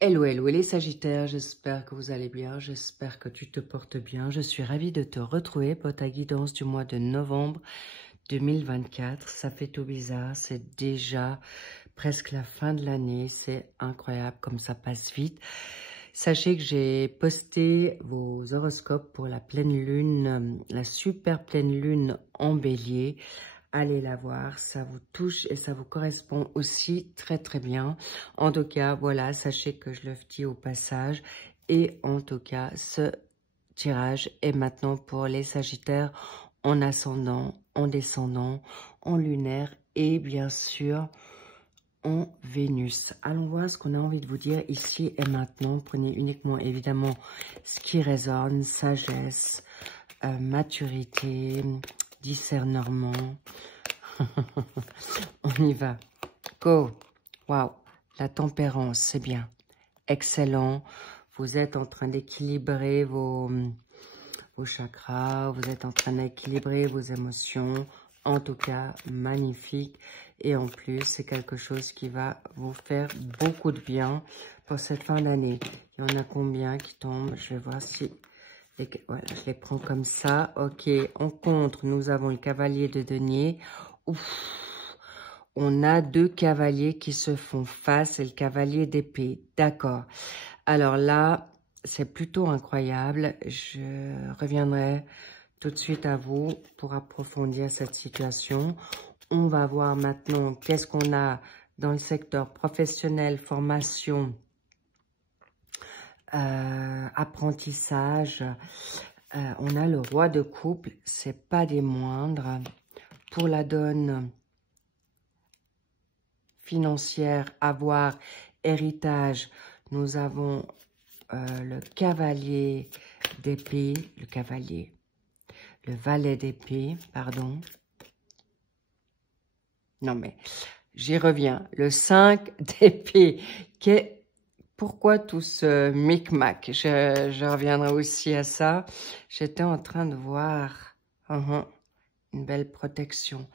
Hello, hello, les Sagittaires, j'espère que vous allez bien, j'espère que tu te portes bien. Je suis ravie de te retrouver pour ta guidance du mois de novembre 2024. Ça fait tout bizarre, c'est déjà presque la fin de l'année, c'est incroyable comme ça passe vite. Sachez que j'ai posté vos horoscopes pour la pleine lune, la super pleine lune en bélier. Allez la voir, ça vous touche et ça vous correspond aussi très très bien. En tout cas, voilà, sachez que je le dis au passage. Et en tout cas, ce tirage est maintenant pour les Sagittaires en ascendant, en descendant, en lunaire et bien sûr en Vénus. Allons voir ce qu'on a envie de vous dire ici et maintenant. Prenez uniquement évidemment ce qui résonne, sagesse, maturité, discernement. On y va. Go. Waouh. La tempérance, c'est bien. Excellent. Vous êtes en train d'équilibrer vos chakras. Vous êtes en train d'équilibrer vos émotions. En tout cas, magnifique. Et en plus, c'est quelque chose qui va vous faire beaucoup de bien pour cette fin d'année. Il y en a combien qui tombent? Je vais voir si... Voilà, je les prends comme ça. Ok, en contre, nous avons le cavalier de denier. Ouf, on a deux cavaliers qui se font face et le cavalier d'épée. D'accord. Alors là, c'est plutôt incroyable. Je reviendrai tout de suite à vous pour approfondir cette situation. On va voir maintenant qu'est-ce qu'on a dans le secteur professionnel, formation, apprentissage. On a le roi de couple, c'est pas des moindres. Pour la donne financière, avoir, héritage, nous avons le cavalier d'épée, le valet d'épée, pardon. Non mais, j'y reviens. Le 5 d'épée. Pourquoi tout ce micmac? Je reviendrai aussi à ça. J'étais en train de voir une belle protection.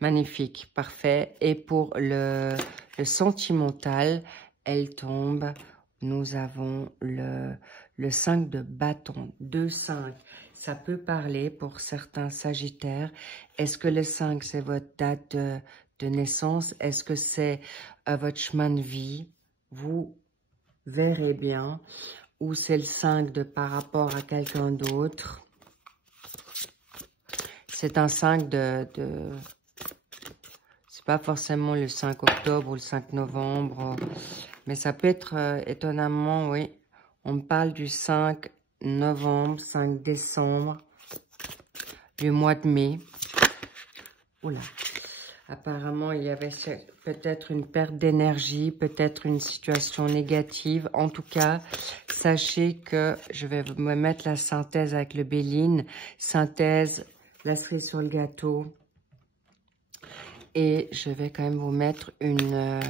Magnifique, parfait. Et pour le sentimental, elle tombe. Nous avons le 5 de bâton, 2-5. Ça peut parler pour certains Sagittaires. Est-ce que le 5, c'est votre date de naissance? Est-ce que c'est votre chemin de vie? Vous verrez bien. Ou c'est le 5 de par rapport à quelqu'un d'autre. C'est un 5 c'est pas forcément le 5 octobre ou le 5 novembre. Mais ça peut être étonnamment, oui. On me parle du 5 novembre, 5 décembre, du mois de mai. Oula. Apparemment, il y avait peut-être une perte d'énergie, peut-être une situation négative. En tout cas, sachez que je vais me mettre la synthèse avec le Béline. Synthèse, la cerise sur le gâteau. Et je vais quand même vous mettre une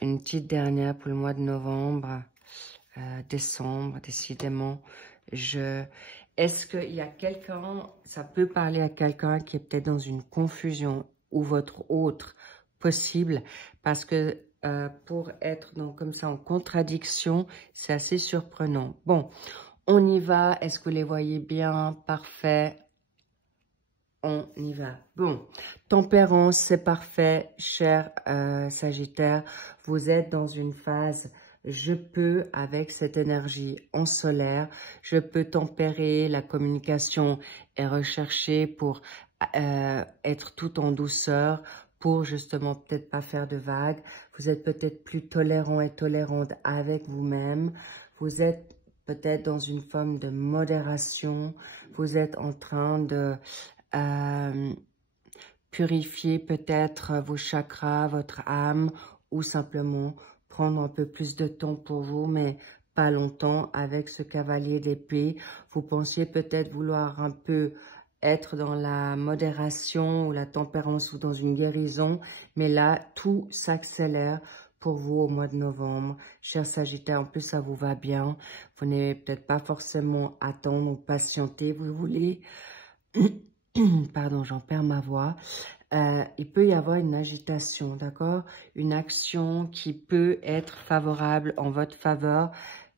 petite dernière pour le mois de novembre, décembre, décidément. Est-ce qu'il y a quelqu'un, ça peut parler à quelqu'un qui est peut-être dans une confusion ou votre autre possible, parce que pour être comme ça en contradiction, c'est assez surprenant. Bon, on y va. Est-ce que vous les voyez bien? Parfait. On y va. Bon, tempérance, c'est parfait, cher Sagittaire. Vous êtes dans une phase, je peux, avec cette énergie en solaire, je peux tempérer, la communication est recherchée pour être tout en douceur, pour justement peut-être pas faire de vagues. Vous êtes peut-être plus tolérant et tolérante avec vous-même. Vous êtes peut-être dans une forme de modération. Vous êtes en train de purifier peut-être vos chakras, votre âme, ou simplement prendre un peu plus de temps pour vous, mais pas longtemps avec ce cavalier d'épée. Vous pensiez peut-être vouloir un peu être dans la modération ou la tempérance ou dans une guérison, mais là, tout s'accélère pour vous au mois de novembre. Cher Sagittaire, en plus, ça vous va bien. Vous n'avez peut-être pas forcément attendre ou patienter. Vous voulez... Pardon, j'en perds ma voix. il peut y avoir une agitation, d'accord? Une action qui peut être favorable en votre faveur,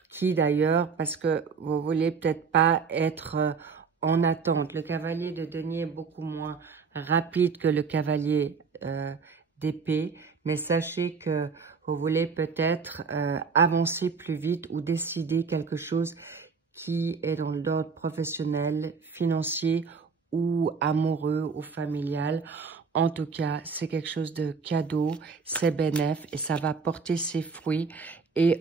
qui d'ailleurs, parce que vous voulez peut-être pas être en attente. Le cavalier de denier est beaucoup moins rapide que le cavalier d'épée, mais sachez que vous voulez peut-être avancer plus vite ou décider quelque chose qui est dans l'ordre professionnel, financier ou amoureux ou familial. En tout cas, c'est quelque chose de cadeau, c'est bénéf et ça va porter ses fruits. Et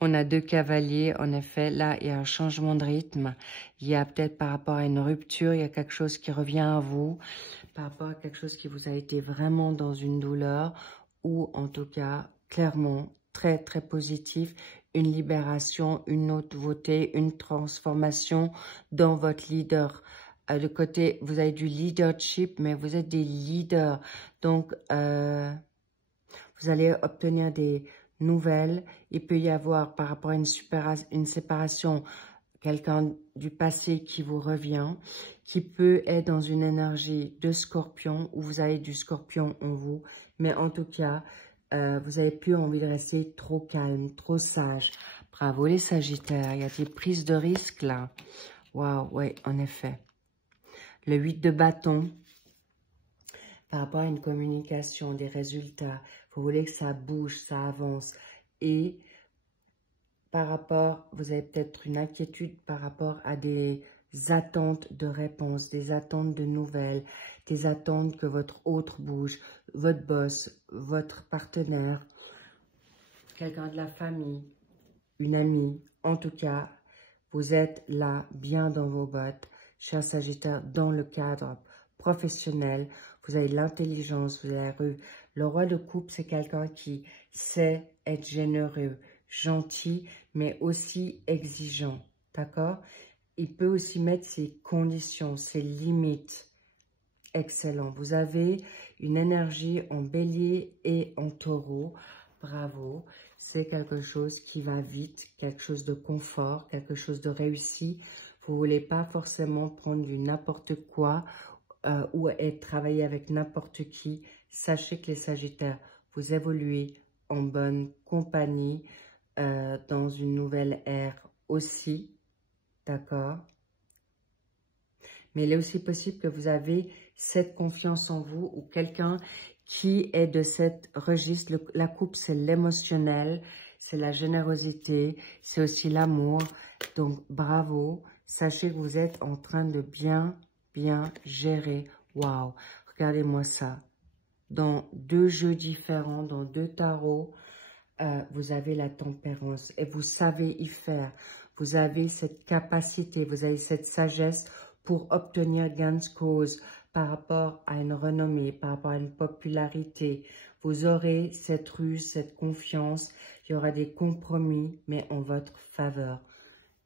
on a 2 cavaliers, en effet, là, il y a un changement de rythme. Il y a peut-être par rapport à une rupture, il y a quelque chose qui revient à vous, par rapport à quelque chose qui vous a été vraiment dans une douleur, ou en tout cas, clairement, très, très positif, une libération, une nouveauté, une transformation dans votre leader. Le côté, vous avez du leadership, mais vous êtes des leaders. Donc, vous allez obtenir des nouvelles. Il peut y avoir, par rapport à une séparation, quelqu'un du passé qui vous revient, qui peut être dans une énergie de scorpion, ou vous avez du scorpion en vous. Mais en tout cas, vous n'avez plus envie de rester trop calme, trop sage. Bravo les Sagittaires, il y a des prises de risques là. Waouh, oui, en effet. Le 8 de bâton, par rapport à une communication, des résultats, vous voulez que ça bouge, ça avance. Et par rapport, vous avez peut-être une inquiétude par rapport à des attentes de réponses, des attentes de nouvelles, des attentes que votre autre bouge, votre boss, votre partenaire, quelqu'un de la famille, une amie. En tout cas, vous êtes là, bien dans vos bottes, cher Sagittaire, dans le cadre professionnel. Vous avez l'intelligence, vous avez le roi de coupe, c'est quelqu'un qui sait être généreux, gentil, mais aussi exigeant, d'accord? Il peut aussi mettre ses conditions, ses limites. Excellent. Vous avez une énergie en bélier et en taureau. Bravo. C'est quelque chose qui va vite, quelque chose de confort, quelque chose de réussi. Vous ne voulez pas forcément prendre du n'importe quoi ou être travailler avec n'importe qui. Sachez que les Sagittaires, vous évoluez en bonne compagnie dans une nouvelle ère aussi. D'accord? Mais il est aussi possible que vous avez cette confiance en vous ou quelqu'un qui est de cette registre. La coupe, c'est l'émotionnel, c'est la générosité, c'est aussi l'amour. Donc, bravo. Sachez que vous êtes en train de bien gérer. Waouh, regardez-moi ça. Dans 2 jeux différents, dans 2 tarots, vous avez la tempérance et vous savez y faire. Vous avez cette capacité, vous avez cette sagesse pour obtenir gain de cause par rapport à une renommée, par rapport à une popularité. Vous aurez cette ruse, cette confiance. Il y aura des compromis, mais en votre faveur.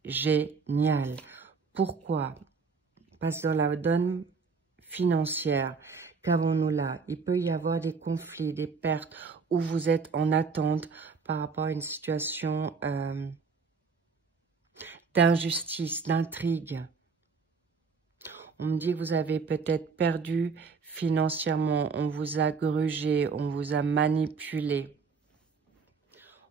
Génial. Pourquoi? Parce que dans la donne financière, qu'avons-nous là? Il peut y avoir des conflits, des pertes, où vous êtes en attente par rapport à une situation d'injustice, d'intrigue. On me dit que vous avez peut-être perdu financièrement, on vous a grugé, on vous a manipulé,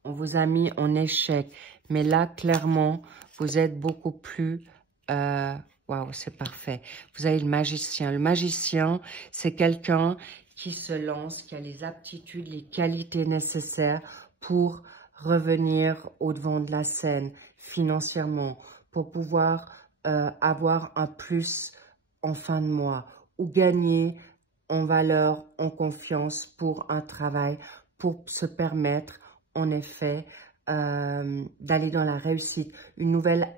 on vous a mis en échec. Mais là, clairement, vous êtes beaucoup plus... Waouh, c'est parfait. Vous avez le magicien. Le magicien, c'est quelqu'un qui se lance, qui a les aptitudes, les qualités nécessaires pour revenir au-devant de la scène financièrement, pour pouvoir avoir un plus en fin de mois ou gagner en valeur, en confiance pour un travail, pour se permettre, en effet, d'aller dans la réussite, une nouvelle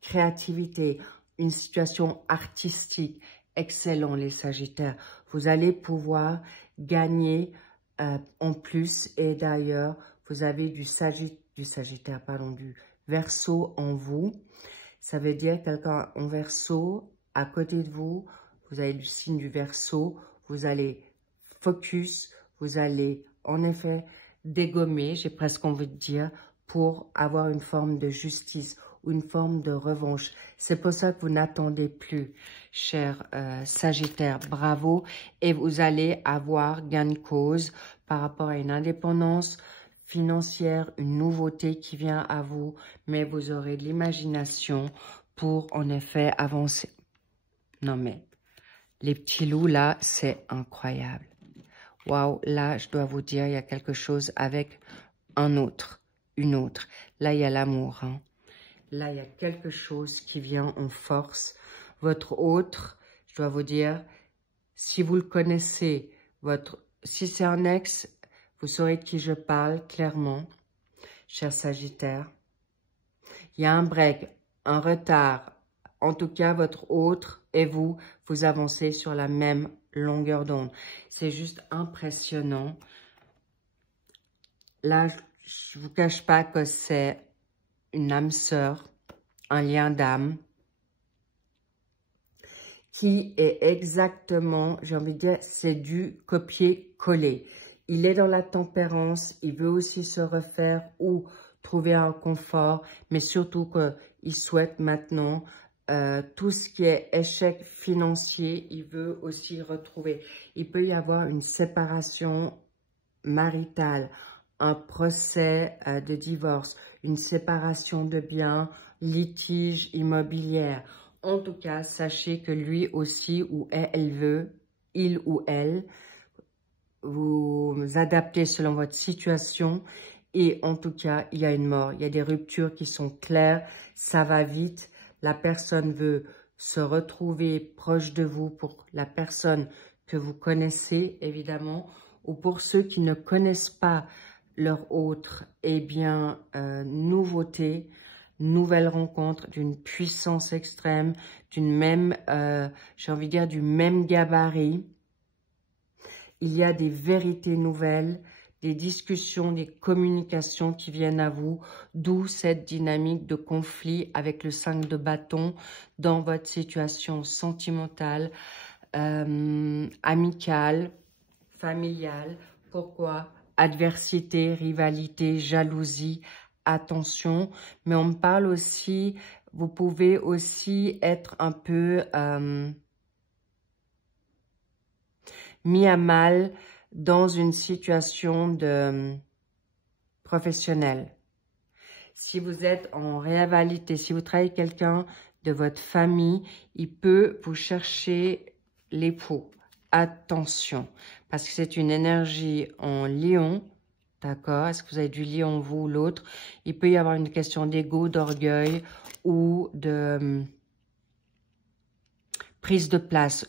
créativité, une situation artistique. Excellent, les Sagittaires. Vous allez pouvoir gagner en plus. Et d'ailleurs, vous avez du Sagittaire, pardon, du Verseau en vous. Ça veut dire quelqu'un en Verseau, à côté de vous, vous avez du signe du Verseau. Vous allez focus, vous allez en effet dégommer, j'ai presque envie de dire, pour avoir une forme de justice ou une forme de revanche. C'est pour ça que vous n'attendez plus, cher Sagittaire. Bravo. Et vous allez avoir gain de cause par rapport à une indépendance financière, une nouveauté qui vient à vous, mais vous aurez de l'imagination pour, en effet, avancer. Non, mais les petits loups, là, c'est incroyable. Waouh, là, je dois vous dire, il y a quelque chose avec un autre, une autre. Là, il y a l'amour. Hein. Là, il y a quelque chose qui vient en force. Votre autre, je dois vous dire, si vous le connaissez, si c'est un ex, vous saurez de qui je parle clairement, cher Sagittaire. Il y a un break, un retard. En tout cas, votre autre et vous, vous avancez sur la même longueur d'onde. C'est juste impressionnant. Là, je ne vous cache pas que c'est une âme sœur, un lien d'âme, qui est exactement, j'ai envie de dire, c'est du copier-coller. Il est dans la tempérance, il veut aussi se refaire ou trouver un confort, mais surtout qu'il souhaite maintenant tout ce qui est échec financier, il veut aussi retrouver. Il peut y avoir une séparation maritale, un procès de divorce, une séparation de biens, litige immobilière. En tout cas, sachez que lui aussi ou elle veut, il ou elle, vous adaptez selon votre situation. Et en tout cas, il y a une mort. Il y a des ruptures qui sont claires. Ça va vite. La personne veut se retrouver proche de vous pour la personne que vous connaissez, évidemment. Ou pour ceux qui ne connaissent pas leur autre, eh bien, nouveauté, nouvelle rencontre d'une puissance extrême, d'une même, j'ai envie de dire, du même gabarit. Il y a des vérités nouvelles, des discussions, des communications qui viennent à vous, d'où cette dynamique de conflit avec le 5 de bâton dans votre situation sentimentale, amicale, familiale. Pourquoi? Adversité, rivalité, jalousie, attention. Mais on me parle aussi, vous pouvez aussi être un peu mis à mal dans une situation de professionnelle. Si vous êtes en rivalité, si vous travaillez avec quelqu'un de votre famille, il peut vous chercher l'époux. Attention, parce que c'est une énergie en lion, d'accord? Est-ce que vous avez du lion, vous ou l'autre? Il peut y avoir une question d'ego, d'orgueil ou de prise de place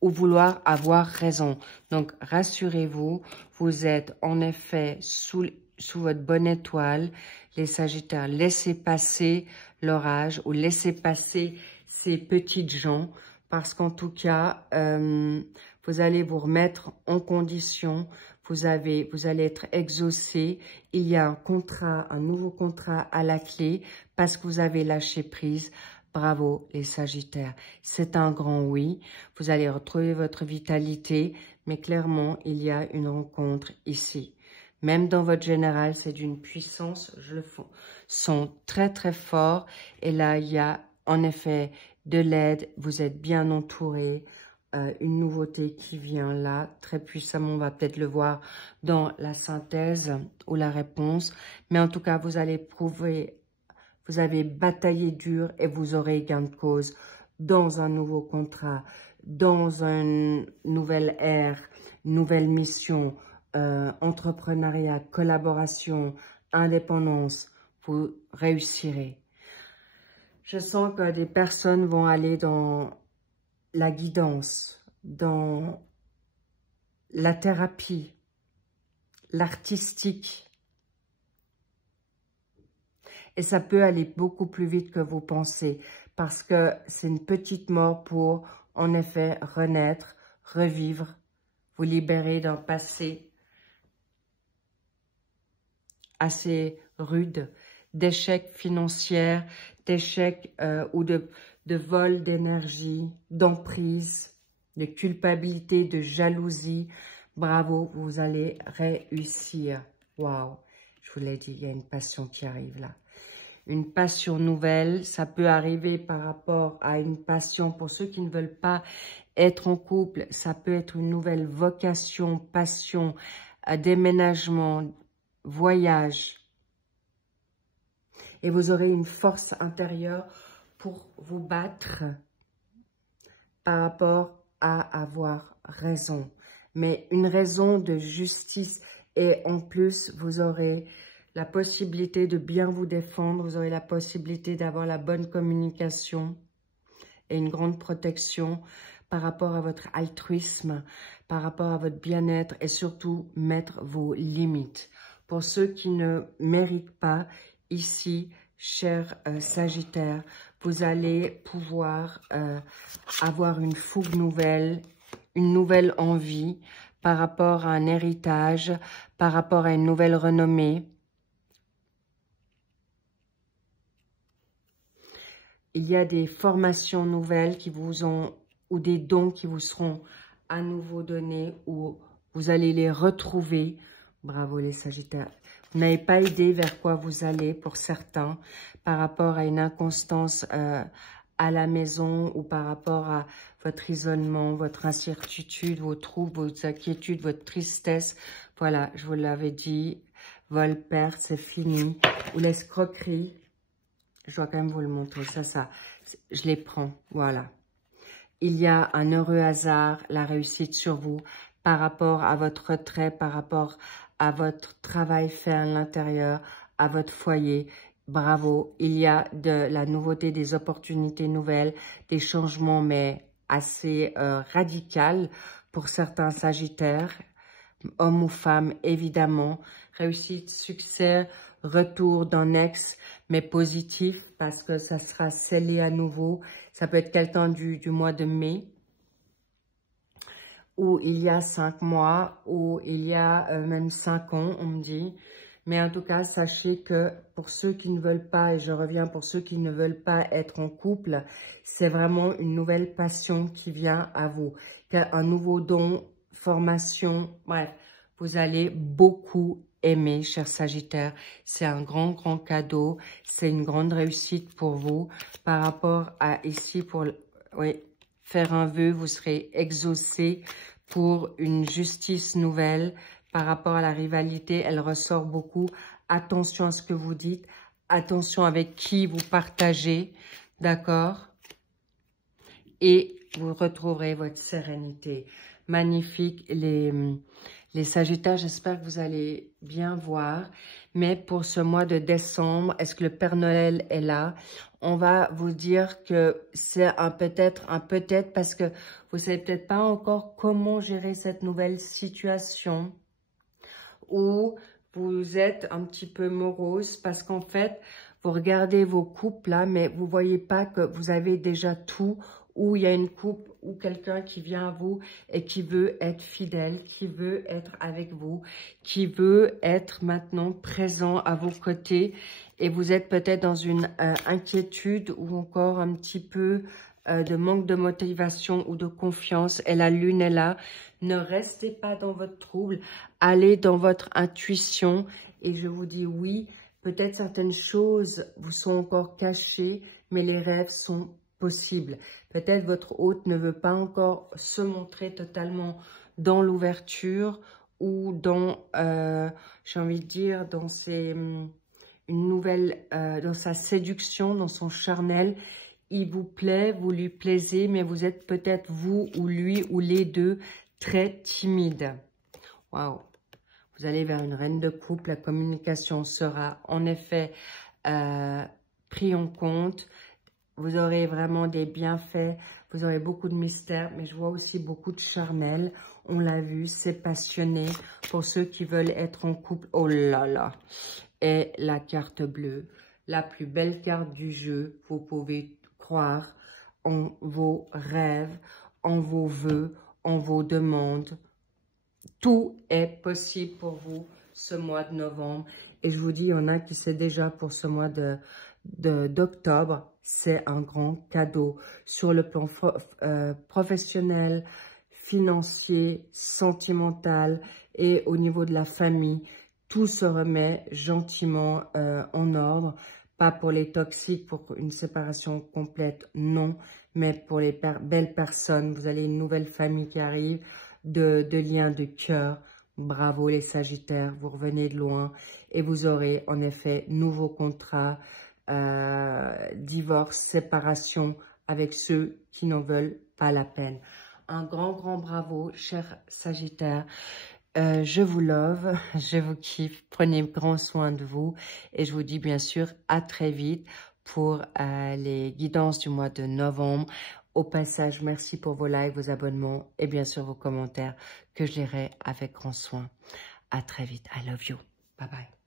ou vouloir avoir raison. Donc, rassurez-vous, vous êtes en effet sous votre bonne étoile. Les Sagittaires, laissez passer l'orage ou laissez passer ces petites gens parce qu'en tout cas, vous allez vous remettre en condition, vous allez être exaucé. Il y a un contrat, un nouveau contrat à la clé parce que vous avez lâché prise. Bravo les Sagittaires, c'est un grand oui. Vous allez retrouver votre vitalité, mais clairement, il y a une rencontre ici. Même dans votre général, c'est d'une puissance, je le sens très très fort. Et là, il y a en effet de l'aide, vous êtes bien entouré. Une nouveauté qui vient là, très puissamment, on va peut-être le voir dans la synthèse ou la réponse. Mais en tout cas, vous allez prouver, vous avez bataillé dur et vous aurez gain de cause dans un nouveau contrat, dans une nouvelle ère, nouvelle mission, entrepreneuriat, collaboration, indépendance, vous réussirez. Je sens que des personnes vont aller dans la guidance, dans la thérapie, l'artistique. Et ça peut aller beaucoup plus vite que vous pensez parce que c'est une petite mort pour, en effet, renaître, revivre, vous libérer d'un passé assez rude, d'échecs financiers, d'échecs ou de vol d'énergie, d'emprise, de culpabilité, de jalousie. Bravo, vous allez réussir. Waouh, je vous l'ai dit, il y a une passion qui arrive là. une passion nouvelle. Ça peut arriver par rapport à une passion. Pour ceux qui ne veulent pas être en couple, ça peut être une nouvelle vocation, passion, déménagement, voyage. Et vous aurez une force intérieure pour vous battre par rapport à avoir raison. Mais une raison de justice. Et en plus, vous aurez la possibilité de bien vous défendre. Vous aurez la possibilité d'avoir la bonne communication et une grande protection par rapport à votre altruisme, par rapport à votre bien-être et surtout mettre vos limites. Pour ceux qui ne méritent pas, ici, cher Sagittaire, vous allez pouvoir avoir une fougue nouvelle, une nouvelle envie par rapport à un héritage, par rapport à une nouvelle renommée. Il y a des formations nouvelles qui vous ont, ou des dons qui vous seront à nouveau donnés, ou vous allez les retrouver. Bravo les Sagittaires. Vous n'avez pas idée vers quoi vous allez pour certains, par rapport à une inconstance à la maison, ou par rapport à votre isolement, votre incertitude, vos troubles, vos inquiétudes, votre tristesse. Voilà, je vous l'avais dit, vol, perte, c'est fini. Ou l'escroquerie. Je dois quand même vous le montrer, ça, je les prends, voilà. Il y a un heureux hasard, la réussite sur vous, par rapport à votre retrait, par rapport à votre travail fait à l'intérieur, à votre foyer. Bravo, il y a de la nouveauté, des opportunités nouvelles, des changements, mais assez radicaux pour certains Sagittaires, hommes ou femmes, évidemment. Réussite, succès, retour d'un ex, mais positif, parce que ça sera scellé à nouveau. Ça peut être quelqu'un du mois de mai, ou il y a 5 mois, ou il y a même 5 ans, on me dit. Mais en tout cas, sachez que pour ceux qui ne veulent pas, et je reviens pour ceux qui ne veulent pas être en couple, c'est vraiment une nouvelle passion qui vient à vous. Un nouveau don, formation, bref, vous allez beaucoup aimer, cher Sagittaire. C'est un grand, grand cadeau. C'est une grande réussite pour vous. Par rapport à ici, pour faire un vœu, vous serez exaucé pour une justice nouvelle. Par rapport à la rivalité, elle ressort beaucoup. Attention à ce que vous dites. Attention avec qui vous partagez. D'accord? Et vous retrouverez votre sérénité. Magnifique, les Sagittaires, j'espère que vous allez bien voir. Mais pour ce mois de décembre, est-ce que le Père Noël est là? On va vous dire que c'est un peut-être parce que vous ne savez peut-être pas encore comment gérer cette nouvelle situation. Ou vous êtes un petit peu morose parce qu'en fait, vous regardez vos couples là, mais vous voyez pas que vous avez déjà tout, ou il y a une couple ou quelqu'un qui vient à vous et qui veut être fidèle, qui veut être avec vous, qui veut être maintenant présent à vos côtés, et vous êtes peut-être dans une inquiétude ou encore un petit peu de manque de motivation ou de confiance, et la lune est là. Ne restez pas dans votre trouble, allez dans votre intuition, et je vous dis oui, peut-être certaines choses vous sont encore cachées, mais les rêves sont possibles. Peut-être votre hôte ne veut pas encore se montrer totalement dans l'ouverture ou dans, j'ai envie de dire, dans dans sa séduction, dans son charnel. Il vous plaît, vous lui plaisez, mais vous êtes peut-être vous ou lui ou les deux très timide. Waouh! Vous allez vers une reine de couple. La communication sera en effet prise en compte. Vous aurez vraiment des bienfaits. Vous aurez beaucoup de mystères, mais je vois aussi beaucoup de charnel. On l'a vu, c'est passionné. Pour ceux qui veulent être en couple, oh là là! Et la carte bleue, la plus belle carte du jeu. Vous pouvez croire en vos rêves, en vos vœux, en vos demandes. Tout est possible pour vous ce mois de novembre. Et je vous dis, il y en a qui c'est déjà pour ce mois d'octobre. C'est un grand cadeau sur le plan professionnel, financier, sentimental et au niveau de la famille. Tout se remet gentiment en ordre Pas pour les toxiques, pour une séparation complète, non. Mais pour les belles personnes, vous avez une nouvelle famille qui arrive, de liens de cœur. Bravo les Sagittaires, vous revenez de loin et vous aurez en effet nouveau contrat, divorce, séparation avec ceux qui n'en veulent pas la peine. Un grand bravo, chers Sagittaires. Je vous love, je vous kiffe, prenez grand soin de vous et je vous dis bien sûr à très vite pour les guidances du mois de novembre. Au passage, merci pour vos likes, vos abonnements et bien sûr vos commentaires que je lirai avec grand soin. À très vite, I love you, bye bye.